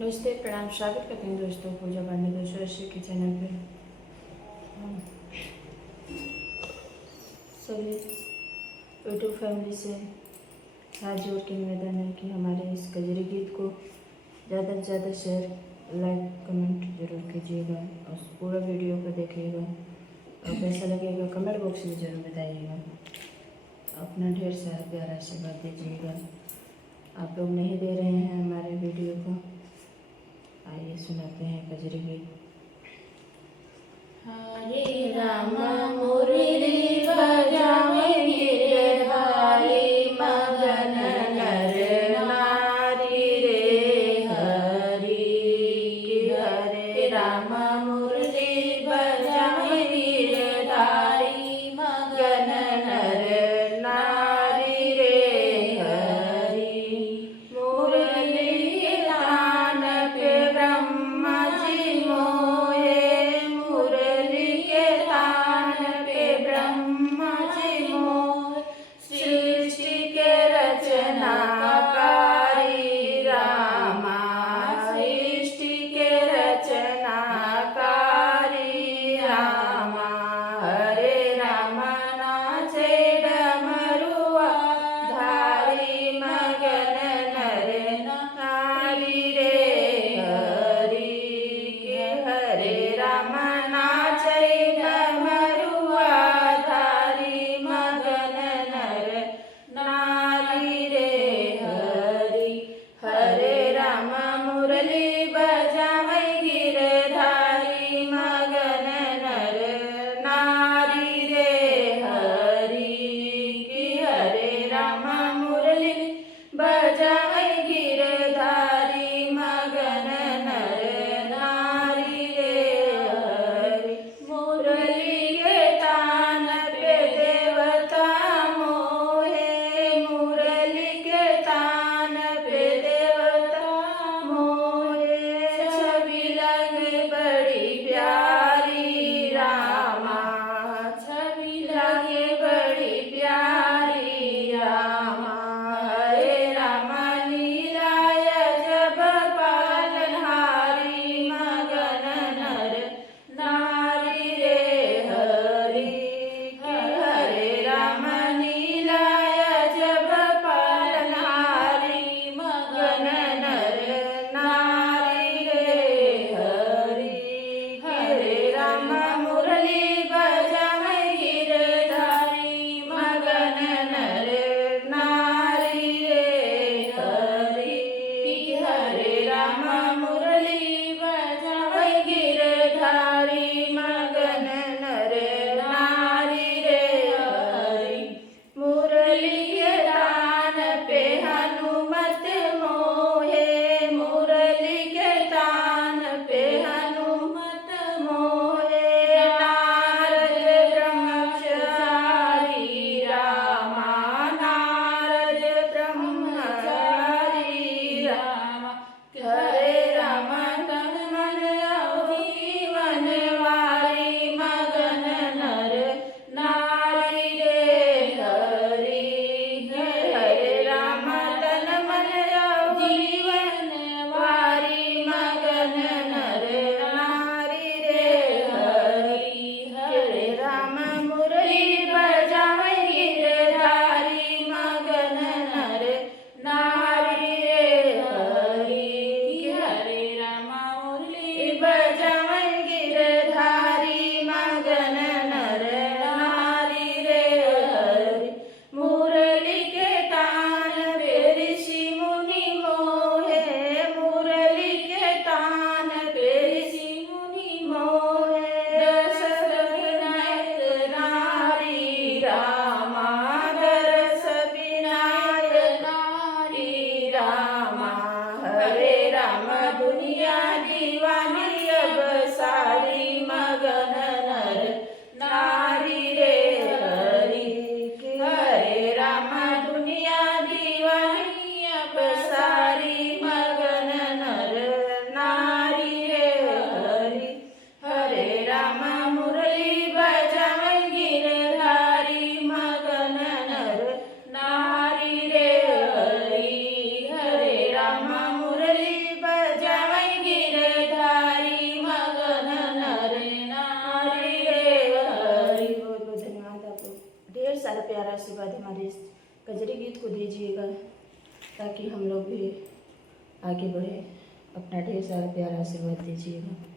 नमस्ते, प्रणाम, स्वागत करते हैं दोस्तों पूजा पांडे दोस्तों ऐसे के चैनल पे। हम सभी यूट्यूब फैमिली से हाथ जोड़ के निवेदन है कि हमारे इस कजरी गीत को ज़्यादा से ज़्यादा शेयर, लाइक, कमेंट जरूर कीजिएगा और पूरा वीडियो को देखिएगा और कैसा लगेगा कमेंट बॉक्स में ज़रूर बताइएगा। अपना ढेर सारा प्यारा आशीर्वाद दीजिएगा। आप लोग नहीं दे रहे हैं हमारे वीडियो को। आइए सुनाते हैं कजरी गीत। हरे राम मुरली बजावे गिरधारी मगन नर नारी रे हरि। हरे राम मुरली बजावे गिरधारी मगन नर नारी रे हरि। मुरली के तान पे ब्रह्मा जी मोहे, मुरली के तान पे ब्रह्मा जी मोहे। सृष्टि के रचनाकारी रामा, सृष्टि के रचनाकारी रामा। हरे राम नाचे डमरुआ धारी मगन नर नारी रे हरि। हरे राम नाचे डमरुआ धारी मगन नर नारी रे हरि। हरे राम मुरली बजावे गिरधारी मगन नर नारी रे हरि। हरे राम मुरली बजावे गिरधारी मगन नर नारी रे हरि। मुरली के तान पे देवता मोहे, मुरली के तान पे देवता मोहे। छवि लगे बड़ी प्यारी रामा, छवि लगे बड़ी प्यारी रामा। हरे राम लीलाय जब पालनहारी मगन नर नारी रे हरि। हरे राम लीलाय जब पालनहारी मगन नर नारी रे हरि। हरे राम मुरली बजावे गिरधारी मगन नर नारी रे हरि। हरे राम मुरली बजावे गिरधारी मगन नर नारी रे हरि। मुरली के तान पे हनुमत मोहे, मुरली के तान पे हनुमत मोहे। नारद ब्रह्मचारी रामा, नारद ब्रह्मचारी रामा। हरे राम तन मन जीवन वारी मगन नर नारी रे हरि। हरे राम तन मन जीवन वारी मगन नर नारी रे हरि। हरे राम मुरली बजावे गिरधारी मगन नर नारी रे हरि। हरे राम मुरली बजावे गिरधारी मगन नर नारी रे हरि। मुरली के तान पे ऋषि मुनि मोहे, मुरली के तान पे ऋषि मुनि मोहे। दस विनायक नारी रामा, दस विनायक नारी रामा। हरे राम दुनिया दीवानी अब सारी मगन नर नारी रे हरि। हरे राम दुनिया दीवानी अब सारी मगन नर नारी रे हरि। हरे राम मुरली बजावे गिरधारी मगन नर नारी रे हरि। हरे राम मुरली बजावे सारा प्यार आशीर्वाद हमारे इस कजरी गीत को दीजिएगा, ताकि हम लोग भी आगे बढ़े। अपना ढेर सारा प्यार आशीर्वाद दीजिएगा।